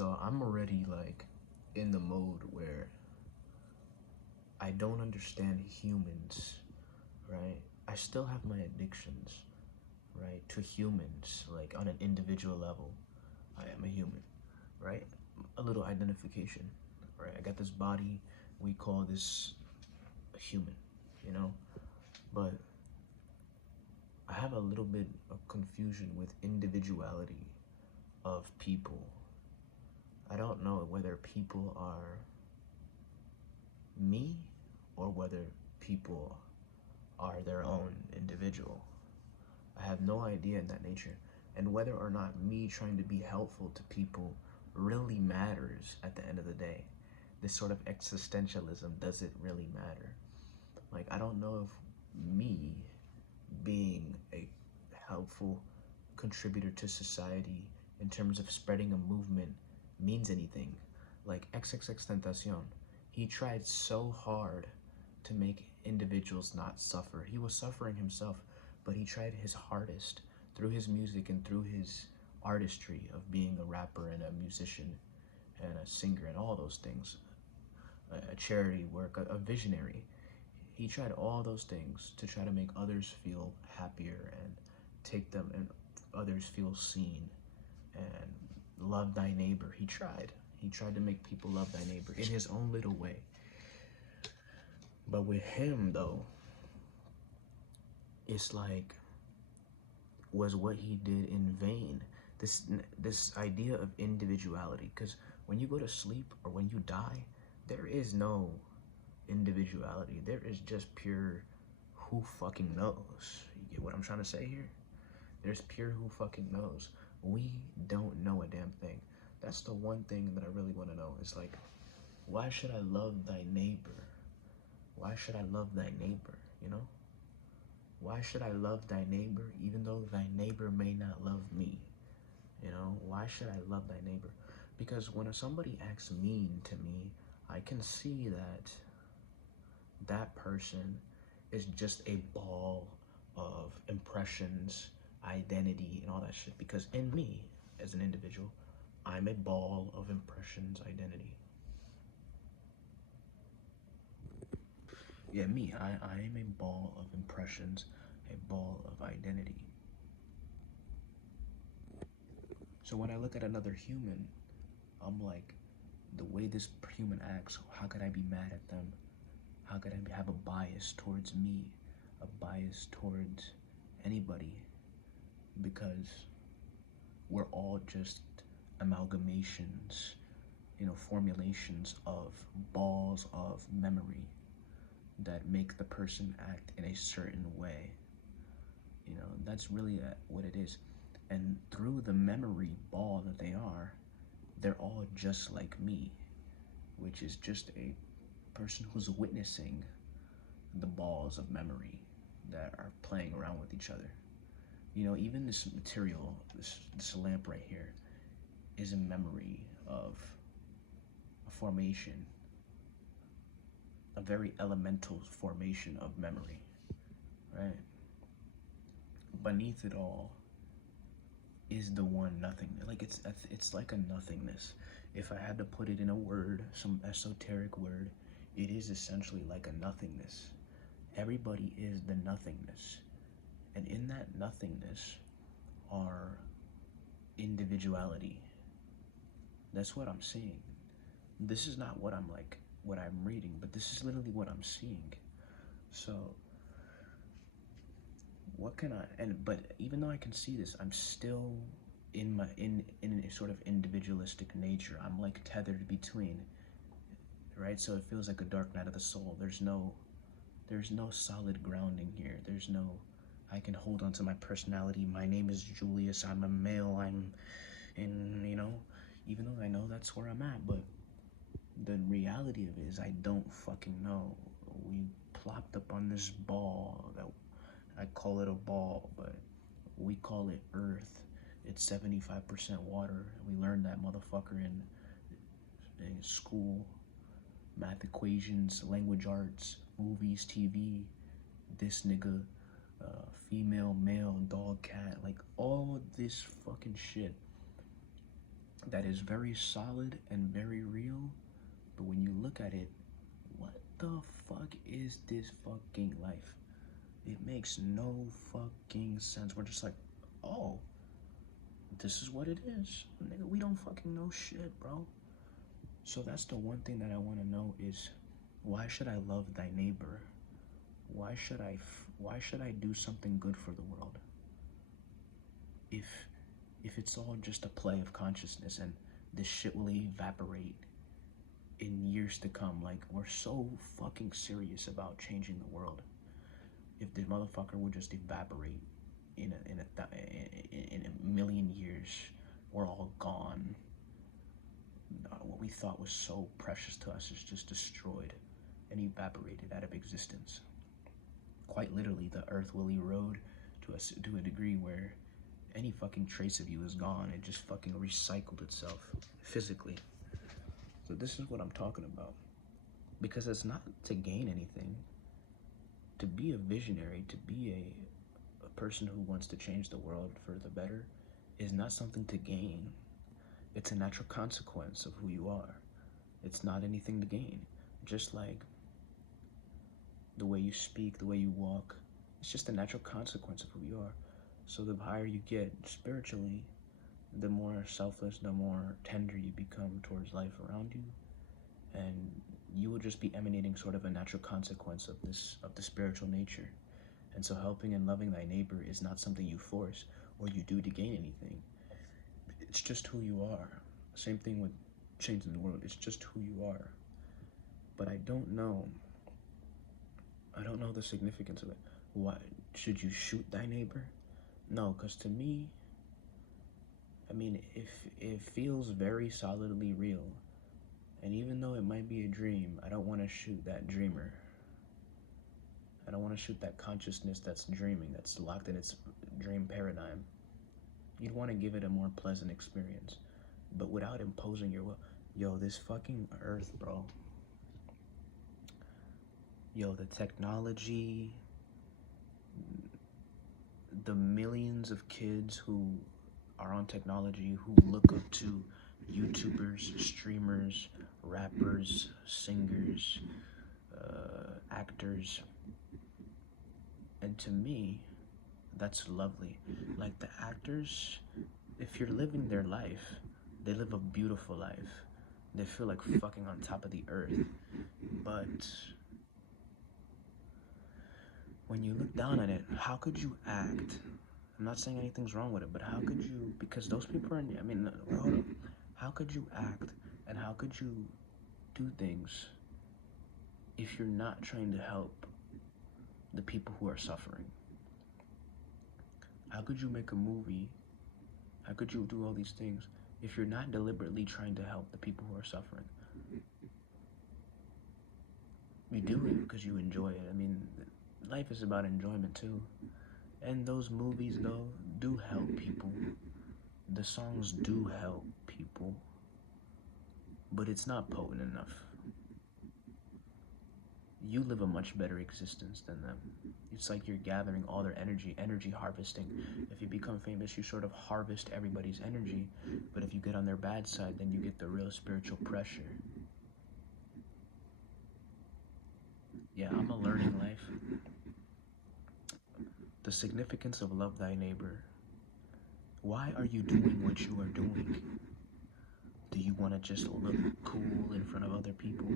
So I'm already like in the mode where I don't understand humans, right? I still have my addictions, right? To humans, like on an individual level. I am a human, right? A little identification, right? I got this body, we call this a human, you know? But I have a little bit of confusion with individuality of people. I don't know whether people are me or whether people are their own individual. I have no idea in that nature. And whether or not me trying to be helpful to people really matters at the end of the day. This sort of existentialism, does it really matter? Like, I don't know if me being a helpful contributor to society in terms of spreading a movement means anything. Like XXXTentacion, he tried so hard to make individuals not suffer. He was suffering himself, but he tried his hardest through his music and through his artistry of being a rapper and a musician and a singer and all those things, a charity work, a visionary. He tried all those things to try to make others feel happier and take them and others feel seen and love thy neighbor. He tried. He tried to make people love thy neighbor in his own little way. But with him, though, it's like, was what he did in vain? This idea of individuality, because when you go to sleep or when you die, there is no individuality. There is just pure who fucking knows. You get what I'm trying to say here? There's pure who fucking knows. We don't know a damn thing. That's the one thing that I really want to know. It's like, why should I love thy neighbor? Why should I love thy neighbor, you know? Why should I love thy neighbor even though thy neighbor may not love me? You know, why should I love thy neighbor? Because when somebody acts mean to me, I can see that that person is just a ball of impressions, identity, and all that shit. Because in me, as an individual, I'm a ball of impressions, identity. Yeah, me, I am a ball of impressions, a ball of identity. So when I look at another human, I'm like, the way this human acts, how could I be mad at them? How could I have a bias towards me, a bias towards anybody? Because we're all just amalgamations, you know, formulations of balls of memory that make the person act in a certain way. You know, that's really what it is. And through the memory ball that they are, they're all just like me, which is just a person who's witnessing the balls of memory that are playing around with each other. You know, even this material, this lamp right here, is a memory of a formation, a very elemental formation of memory, right? Beneath it all is the one nothing. Like it's like a nothingness. If I had to put it in a word, some esoteric word, it is essentially like a nothingness. Everybody is the nothingness. And in that nothingness are individuality. That's what I'm seeing. This is not what I'm reading, but this is literally what I'm seeing. So what can but even though I can see this, I'm still in a sort of individualistic nature. I'm like tethered between, right? So it feels like a dark night of the soul. There's no solid grounding here. There's no, I can hold on to my personality. My name is Julius. I'm a male. I'm in, you know, even though I know that's where I'm at, but the reality of it is I don't fucking know. We plopped up on this ball that I call it a ball, but we call it Earth. It's 75% water. We learned that motherfucker in school. Math equations, language arts, movies, TV, this nigga, female, male, dog, cat, like all this fucking shit that is very solid and very real, but when you look at it, what the fuck is this fucking life? It makes no fucking sense. We're just like, oh, this is what it is. Nigga, we don't fucking know shit, bro. So that's the one thing that I want to know is, why should I love thy neighbor? Why should I do something good for the world? If if it's all just a play of consciousness and this shit will evaporate in years to come, like we're so fucking serious about changing the world. If the motherfucker would just evaporate in a million years, we're all gone. What we thought was so precious to us is just destroyed and evaporated out of existence. Quite literally, the earth will erode to a degree where any fucking trace of you is gone. It just fucking recycled itself physically. So this is what I'm talking about. Because it's not to gain anything. To be a visionary, to be a person who wants to change the world for the better is not something to gain. It's a natural consequence of who you are. It's not anything to gain. Just like the way you speak, the way you walk, it's just a natural consequence of who you are. So the higher you get spiritually, the more selfless, the more tender you become towards life around you, and you will just be emanating sort of a natural consequence of the spiritual nature. And so helping and loving thy neighbor is not something you force or you do to gain anything. It's just who you are. Same thing with changing the world. It's just who you are. But I don't know the significance of it. Why should you shoot thy neighbor? No, because to me, I mean, if it feels very solidly real, and even though it might be a dream, I don't want to shoot that dreamer. I don't want to shoot that consciousness that's dreaming, that's locked in its dream paradigm. You'd want to give it a more pleasant experience, but without imposing your will. Yo, this fucking earth, bro. Yo, the technology, the millions of kids who are on technology, who look up to YouTubers, streamers, rappers, singers, actors. And to me, that's lovely. Like the actors, if you're living their life, they live a beautiful life. They feel like fucking on top of the earth. But when you look down at it, how could you act? I'm not saying anything's wrong with it, but how could you, because those people are, I mean, hold up. How could you act and how could you do things if you're not trying to help the people who are suffering? How could you make a movie? How could you do all these things if you're not deliberately trying to help the people who are suffering? You do it because you enjoy it. I mean, life is about enjoyment too. And those movies, though, do help people. The songs do help people. But it's not potent enough. You live a much better existence than them. It's like you're gathering all their energy harvesting. If you become famous, you sort of harvest everybody's energy. But if you get on their bad side, then you get the real spiritual pressure. Yeah, I'm a learning life. The significance of love thy neighbor. Why are you doing what you are doing? Do you want to just look cool in front of other people?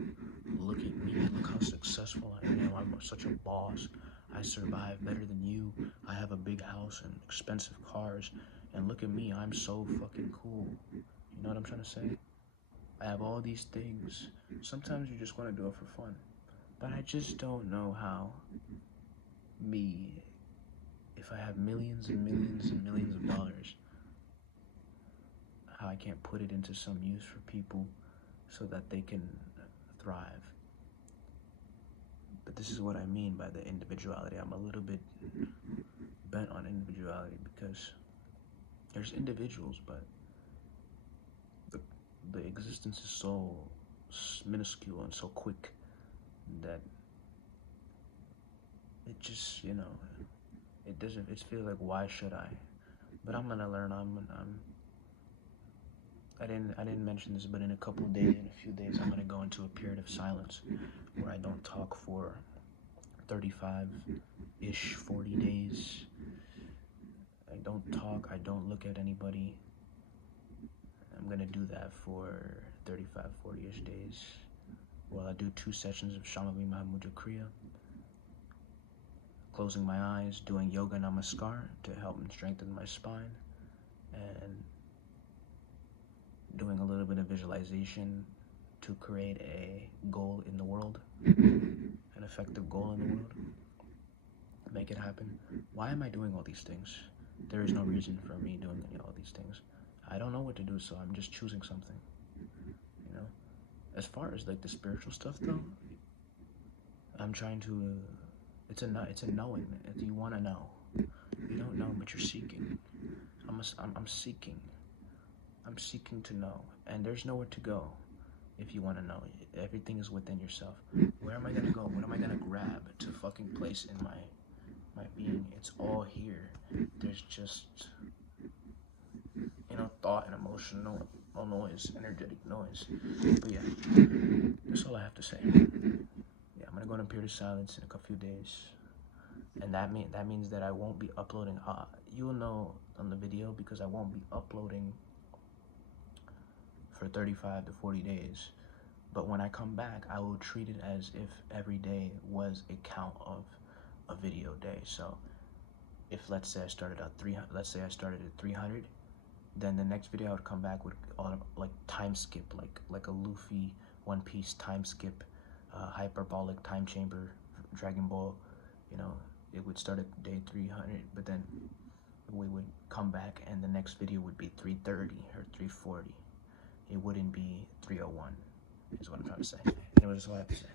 Look at me, look how successful I am. I'm such a boss. I survive better than you. I have a big house and expensive cars. And look at me, I'm so fucking cool. You know what I'm trying to say? I have all these things. Sometimes you just want to do it for fun. But I just don't know how me, if I have millions and millions and millions of dollars, how I can't put it into some use for people so that they can thrive. But this is what I mean by the individuality. I'm a little bit bent on individuality because there's individuals, but the existence is so minuscule and so quick that it just, it feels like, why should I? But I'm gonna learn. I didn't mention this, but in a couple of days, in a few days, I'm gonna go into a period of silence where I don't talk for 35-ish, 40 days. I don't talk, I don't look at anybody. I'm gonna do that for 35, 40-ish days. Well, I do 2 sessions of Shamami Mahamudra Kriya, closing my eyes, doing yoga namaskar to help and strengthen my spine, and doing a little bit of visualization to create a goal in the world, an effective goal in the world, make it happen. Why am I doing all these things? There is no reason for me doing all these things. I don't know what to do, so I'm just choosing something, you know? As far as like the spiritual stuff though, I'm trying to, it's a knowing. You want to know. You don't know, but you're seeking. I'm seeking. I'm seeking to know, and there's nowhere to go if you want to know. Everything is within yourself. Where am I gonna go? What am I gonna grab to fucking place in my being? It's all here. There's just, thought and emotional noise, energetic noise. But yeah, that's all I have to say. Yeah, I'm gonna go in a period of silence in a few days, and that means that I won't be uploading. You'll know on the video because I won't be uploading for 35 to 40 days. But when I come back, I will treat it as if every day was a count of a video day. So if let's say I started at 300, then the next video I would come back with like time skip, like a Luffy One Piece time skip, hyperbolic time chamber, Dragon Ball. It would start at day 300, but then we would come back and the next video would be 330 or 340. It wouldn't be 301, is what I'm trying to say. Anyways, that's all I have to say.